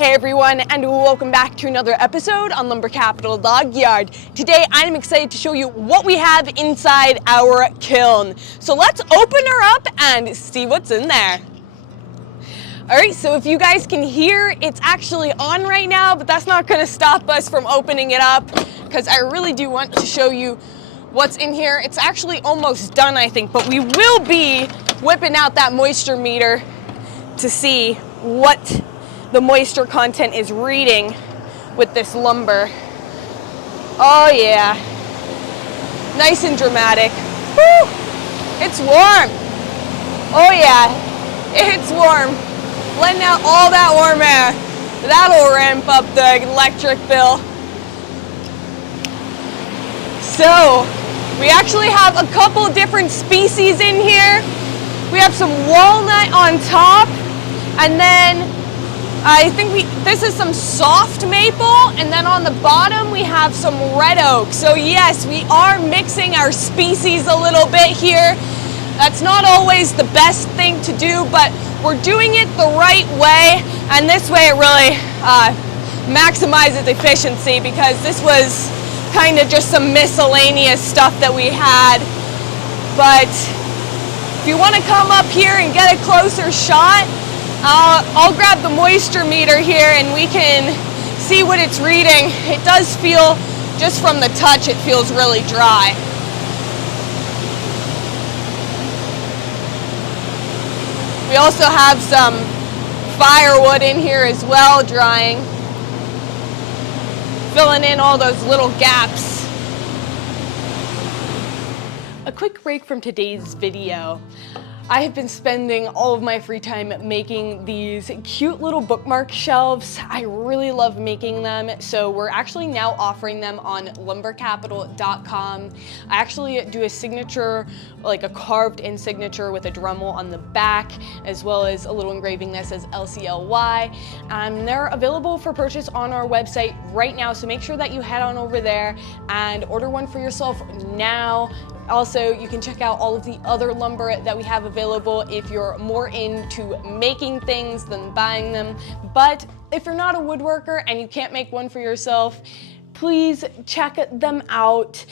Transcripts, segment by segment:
Hey everyone, and welcome back to another episode on Lumber Capital Log Yard. Today I'm excited to show you what we have inside our kiln. So let's open her up and see what's in there. Alright, so if you guys can hear, it's actually on right now, but that's not going to stop us from opening it up because I really do want to show you what's in here. It's actually almost done, I think, but we will be whipping out that moisture meter to see what the moisture content is reading with this lumber. Oh yeah, nice and dramatic. Woo! It's warm. Oh yeah, it's warm. Letting out all that warm air. That'll ramp up the electric bill. So, we actually have a couple different species in here. We have some walnut on top, and then I think this is some soft maple, and then on the bottom we have some red oak. So yes, we are mixing our species a little bit here. That's not always the best thing to do, but we're doing it the right way, and this way it really maximizes efficiency, because this was kind of just some miscellaneous stuff that we had. But if you want to come up here and get a closer shot, I'll grab the moisture meter here and we can see what it's reading. It does feel, just from the touch, it feels really dry. We also have some firewood in here as well, drying, filling in all those little gaps. A quick break from today's video. I have been spending all of my free time making these cute little bookmark shelves. I really love making them, so we're actually now offering them on lumbercapital.com. I actually do a signature, like a carved in signature with a Dremel on the back, as well as a little engraving that says LCLY. They're available for purchase on our website right now, so make sure that you head on over there and order one for yourself now. Also, you can check out all of the other lumber that we have available if you're more into making things than buying them. But if you're not a woodworker and you can't make one for yourself, please check them out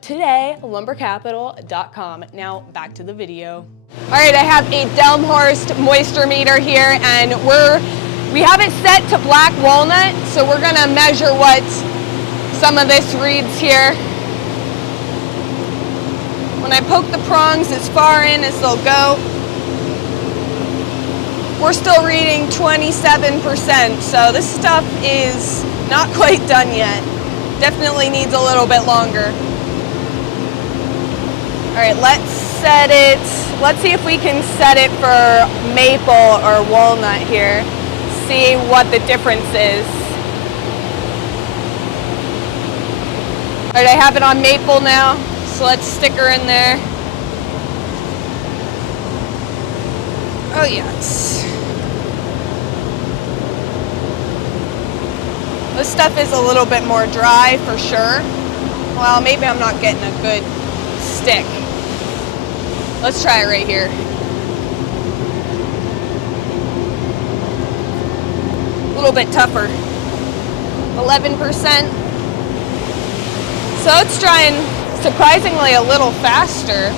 today, lumbercapital.com. Now back to the video. All right, I have a Delmhorst moisture meter here, and we have it set to black walnut, so we're gonna measure what some of this reads here. When I poke the prongs as far in as they'll go, we're still reading 27%, so this stuff is not quite done yet. Definitely needs a little bit longer. All right, let's set it. Let's see if we can set it for maple or walnut here. See what the difference is. All right, I have it on maple now. So let's stick her in there. Oh yes. This stuff is a little bit more dry for sure. Well, maybe I'm not getting a good stick. Let's try it right here. A little bit tougher. 11%. So it's drying surprisingly a little faster.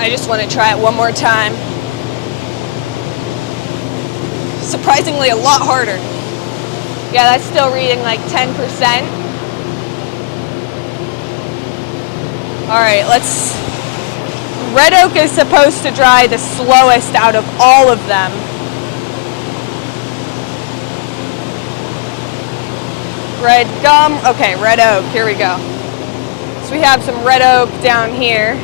I just want to try it one more time. Surprisingly a lot harder. Yeah, that's still reading like 10%. All right, red oak is supposed to dry the slowest out of all of them. Red gum, okay, red oak, here we go. So we have some red oak down here.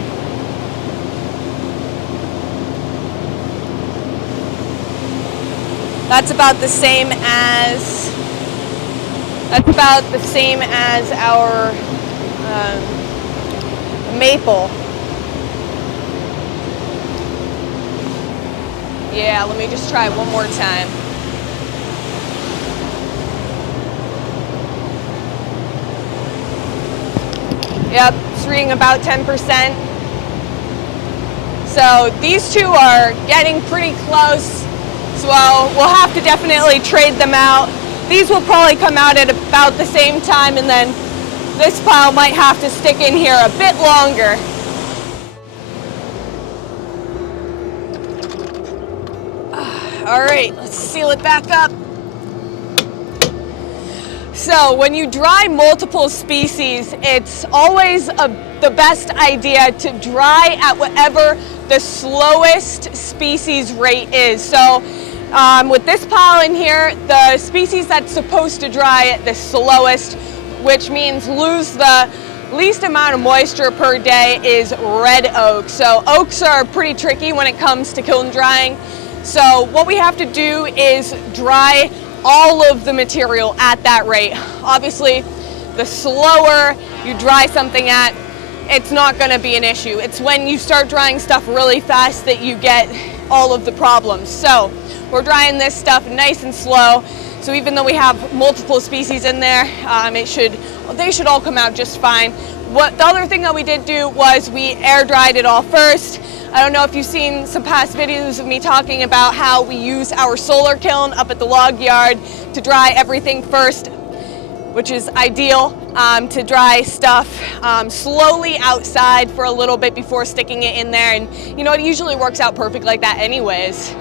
That's about the same as our maple. Yeah, let me just try one more time. Yep, it's reading about 10%. So these two are getting pretty close, so we'll have to definitely trade them out. These will probably come out at about the same time, and then this pile might have to stick in here a bit longer. All right, let's seal it back up. So when you dry multiple species, it's always the best idea to dry at whatever the slowest species rate is. So with this pile in here, the species that's supposed to dry the slowest, which means lose the least amount of moisture per day, is red oak. So oaks are pretty tricky when it comes to kiln drying. So what we have to do is dry all of the material at that rate. Obviously, the slower you dry something at, it's not going to be an issue. It's when you start drying stuff really fast that you get all of the problems. So we're drying this stuff nice and slow. So even though we have multiple species in there, they should all come out just fine. The other thing that we did do was we air dried it all first. I don't know if you've seen some past videos of me talking about how we use our solar kiln up at the log yard to dry everything first, which is ideal, to dry stuff slowly outside for a little bit before sticking it in there. And you know, it usually works out perfect like that anyways.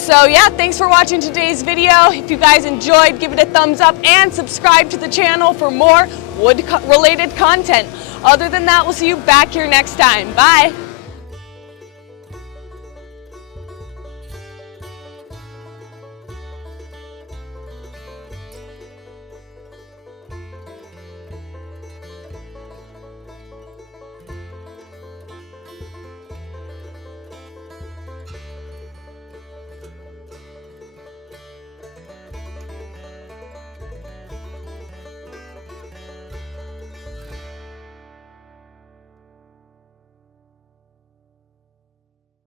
So yeah, thanks for watching today's video. If you guys enjoyed, give it a thumbs up and subscribe to the channel for more wood related content. Other than that, we'll see you back here next time. Bye.